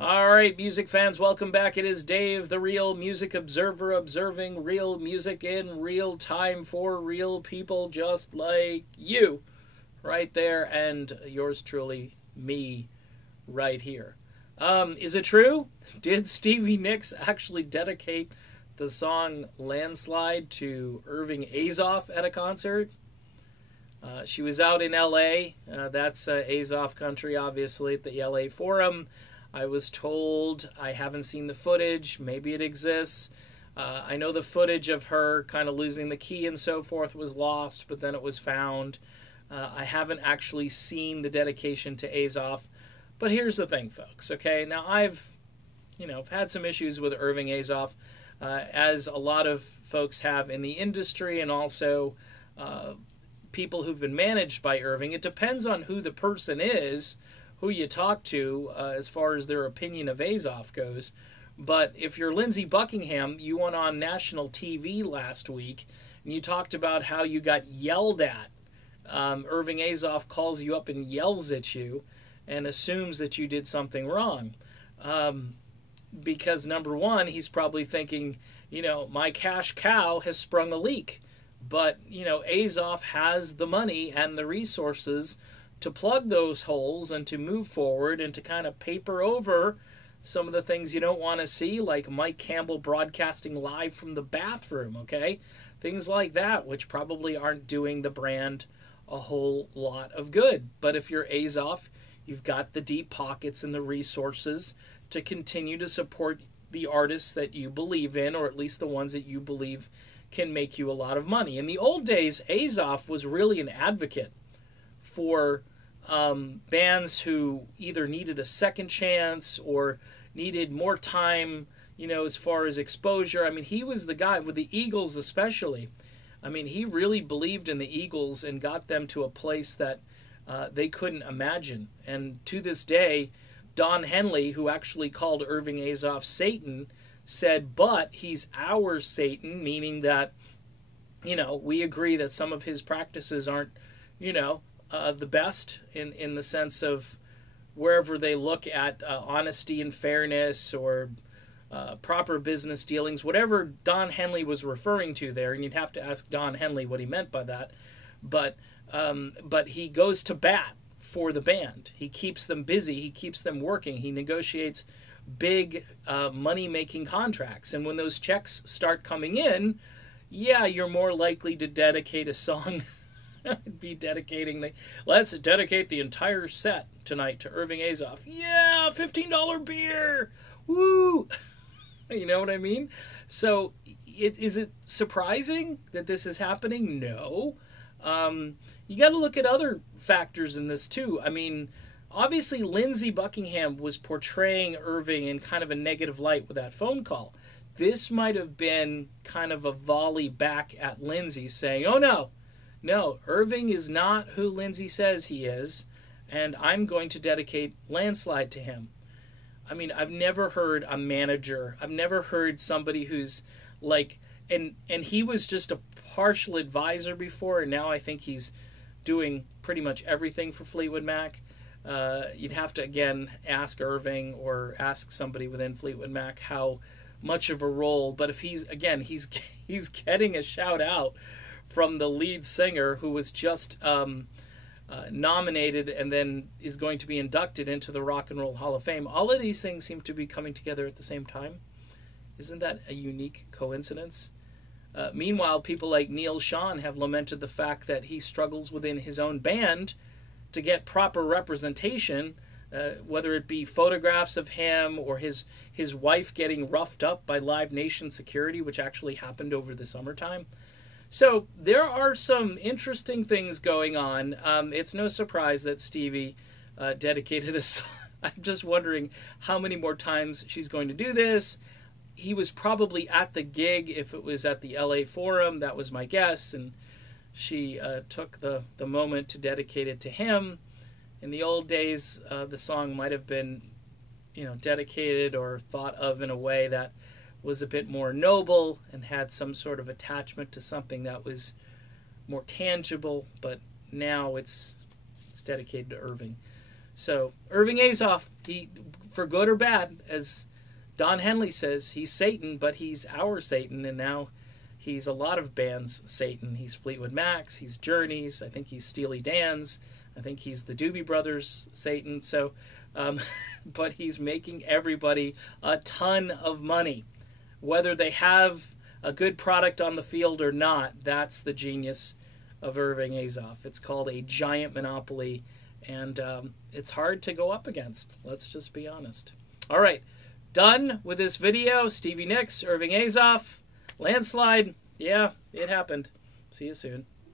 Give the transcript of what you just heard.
All right, music fans, welcome back. It is Dave, the real music observer, observing real music in real time for real people just like you, right there, and yours truly, me, right here. Is it true? Did Stevie Nicks actually dedicate the song Landslide to Irving Azoff at a concert? She was out in LA. That's Azoff country, obviously, at the LA Forum. I was told, I haven't seen the footage, maybe it exists. I know the footage of her kind of losing the key and so forth was lost, but then it was found. I haven't actually seen the dedication to Azoff. But here's the thing, folks, okay? Now, I've had some issues with Irving Azoff, as a lot of folks have in the industry, and also people who've been managed by Irving. It depends on who the person is, who you talk to, as far as their opinion of Azoff goes. But if you're Lindsey Buckingham, you went on national TV last week, and you talked about how you got yelled at. Irving Azoff calls you up and yells at you and assumes that you did something wrong. Because, number one, he's probably thinking, my cash cow has sprung a leak. But, Azoff has the money and the resources to plug those holes and to move forward and to kind of paper over some of the things you don't want to see, like Mike Campbell broadcasting live from the bathroom, okay? Things like that, which probably aren't doing the brand a whole lot of good. But if you're Azoff, you've got the deep pockets and the resources to continue to support the artists that you believe in, or at least the ones that you believe can make you a lot of money. In the old days, Azoff was really an advocate for bands who either needed a second chance or needed more time, as far as exposure. I mean, he was the guy with the Eagles especially. I mean, he really believed in the Eagles and got them to a place that they couldn't imagine. And to this day, Don Henley, who actually called Irving Azoff Satan, said, but he's our Satan, meaning that, we agree that some of his practices aren't, the best in the sense of wherever they look at honesty and fairness or proper business dealings, whatever Don Henley was referring to there, and you'd have to ask Don Henley what he meant by that. But he goes to bat for the band. He keeps them busy. He keeps them working. He negotiates big money-making contracts. And when those checks start coming in, yeah, you're more likely to dedicate a song. Let's dedicate the entire set tonight to Irving Azoff. Yeah, $15 beer. Woo! You know what I mean? So is it surprising that this is happening? No. You got to look at other factors in this too. I mean, obviously Lindsey Buckingham was portraying Irving in kind of a negative light with that phone call. This might have been kind of a volley back at Lindsey saying, oh no, Irving is not who Lindsey says he is, and I'm going to dedicate Landslide to him. I mean, I've never heard a manager, I've never heard somebody who's like, and he was just a partial advisor before, and now I think he's doing pretty much everything for Fleetwood Mac. You'd have to, again, ask Irving or ask somebody within Fleetwood Mac how much of a role, but if he's getting a shout out from the lead singer who was just nominated and then is going to be inducted into the Rock and Roll Hall of Fame. All of these things seem to be coming together at the same time. Isn't that a unique coincidence? Meanwhile, people like Neil Schon have lamented the fact that he struggles within his own band to get proper representation, whether it be photographs of him or his wife getting roughed up by Live Nation security, which actually happened over the summertime. So there are some interesting things going on. It's no surprise that Stevie dedicated a song. I'm just wondering how many more times she's going to do this. He was probably at the gig if it was at the LA Forum. That was my guess. And she took the moment to dedicate it to him. In the old days, the song might have been, dedicated or thought of in a way that was a bit more noble and had some sort of attachment to something that was more tangible. But now it's dedicated to Irving. So Irving Azoff, for good or bad. As Don Henley says, he's Satan, but he's our Satan, and now he's a lot of bands' Satan. He's Fleetwood Mac's, he's Journey's, I think he's Steely Dan's, I think he's the Doobie Brothers' Satan. So, but he's making everybody a ton of money. Whether they have a good product on the field or not, that's the genius of Irving Azoff. It's called a giant monopoly, and it's hard to go up against. Let's just be honest. All right, done with this video. Stevie Nicks, Irving Azoff, Landslide. Yeah, it happened. See you soon.